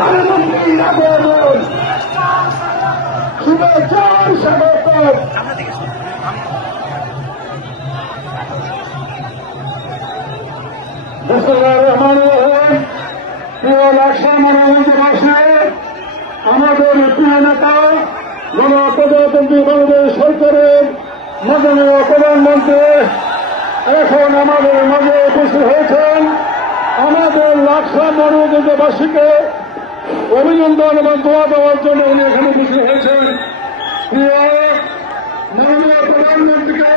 প্রধানমন্ত্রী রাজের শুভেচ্ছা স্বাগত। প্রিয় লাকসাম দিবসে আমাদের প্রিয় নেতা গণপ্রজাতন্ত্রী বাংলাদেশ সরকারের মাননীয় প্রধানমন্ত্রী এখন আমাদের মাঝে উপস্থিত হয়েছেন। আমাদের লাকসাম মনোবাসীকে অভিনন্দন এবং দোয়া দেওয়ার জন্য উনি এখানে উপস্থিত হয়েছেন। প্রিয় মাননীয় প্রধানমন্ত্রীকে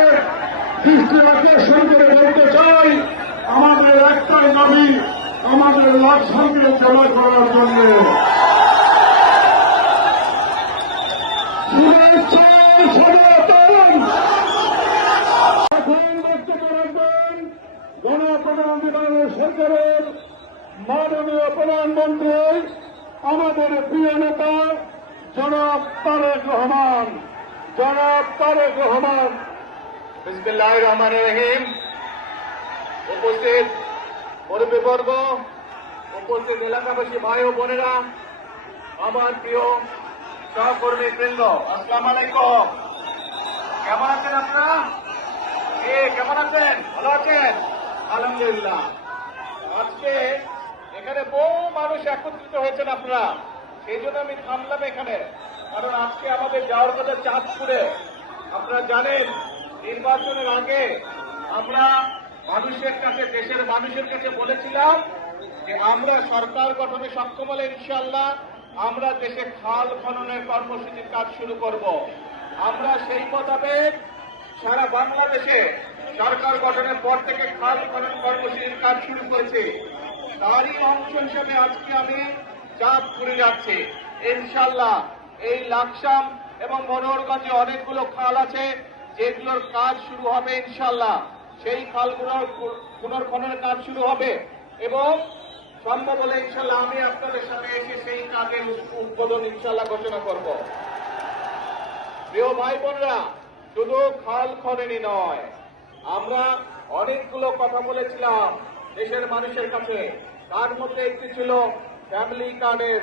দৃষ্টি আকর্ষণ করে বলতে চাই, আমাদের একটাই দাবি, আমাদের লাকসামকে জমা করার জন্য। শুভেচ্ছা স্বাগতম। এখন বক্তব্য রাখবেন গণপ্রজাতন্ত্রী বাংলাদেশ সরকারের মাননীয় প্রধানমন্ত্রী আমাদের প্রিয় নেতা জনাব তারেক রহমান। জনাব তারেক রহমান। বিসমিল্লাহির রহমানির রহিম। উপস্থিত মুরব্বীবর্গ, উপস্থিত এলাকাবাসী ভাই ও বোনেরা, আমার প্রিয় সহকর্মী বৃন্দ, আসসালামু আলাইকুম। কেমন আছেন আপনারা? কেমন আছেন? ভালো আছেন? আলহামদুলিল্লাহ। আজকে এখানে বহু মানুষ একত্রিত হয়েছেন আপনারা, সেই জন্য আমি থামলাম এখানে, কারণ আজকে আমাদের যাওয়ার কথা চাঁদপুরে। আপনারা জানেন নির্বাচনের আগে আমরা মানুষের কাছে, দেশের মানুষের কাছে বলেছিলাম যে আমরা সরকার গঠনে সক্ষম হলে ইনশাআল্লাহ আমরা দেশে খাল খননের কর্মসূচির কাজ শুরু করব। আমরা সেই মোতাবেক সারা বাংলাদেশে সরকার গঠনের পর থেকে খাল খনন কর্মসূচির কাজ শুরু করেছি। তারই অংশ হিসেবে আজকে আমি চাঁদপুরে যাচ্ছি। ইনশাআল্লাহ এই লাকসাম এবং মনোহরগঞ্জে অনেকগুলো খাল আছে যেগুলোর কাজ শুরু হবে ইনশাআল্লাহ। সেই খালগুলোর পুনর্খননের কাজ শুরু হবে এবং সম্ভব হলে ইনশাআল্লাহ আমি আপনাদের সাথে এসে সেই কাজের উদ্বোধন ইনশাআল্লাহ ঘোষণা করব। প্রিয় ভাই বোনরা, শুধু খাল খননই নয়, আমরা অনেকগুলো কথা বলেছিলাম দেশের মানুষের কাছে। তার মধ্যে একটি ছিল ফ্যামিলি কার্ডের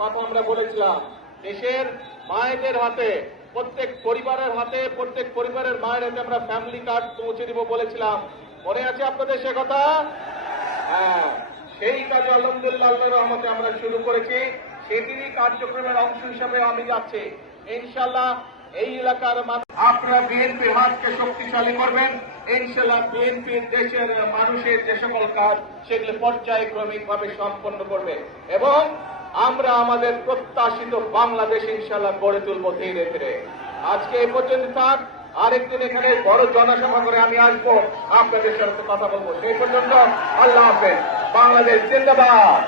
কথা আমরা বলেছিলাম। দেশের মায়েদের হাতে, প্রত্যেক পরিবারের হাতে, প্রত্যেক পরিবারের মায়ের হাতে আমরা ফ্যামিলি কার্ড পৌঁছে দিব বলেছিলাম। মনে আছে আপনাদের সে কথা? হ্যাঁ, সেই কাজ আলহামদুলিল্লাহ আল্লাহর রহমতে আমরা শুরু করেছি। সেটিরই কার্যক্রমের অংশ হিসাবে আমি যাচ্ছি ইনশাআল্লাহ। এই এলাকার আপনারা বিএনপির হাতকে শক্তিশালী করবেন ইনশাআল্লাহ। বিএনপির দেশের মানুষের যে সকল কাজ সেগুলো পর্যায়ক্রমিকভাবে সম্পন্ন করবে এবং আমরা আমাদের প্রত্যাশিত বাংলাদেশ ইনশাআল্লাহ গড়ে তুলব ধীরে ধীরে। আজকে এই পর্যন্ত থাক, আরেকদিন এখানে বড় জনসভা করে আমি আসবো, আপনাদের সাথে কথা বলবো। সেই পর্যন্ত আল্লাহ হাফেজ। বাংলাদেশ জিন্দাবাদ।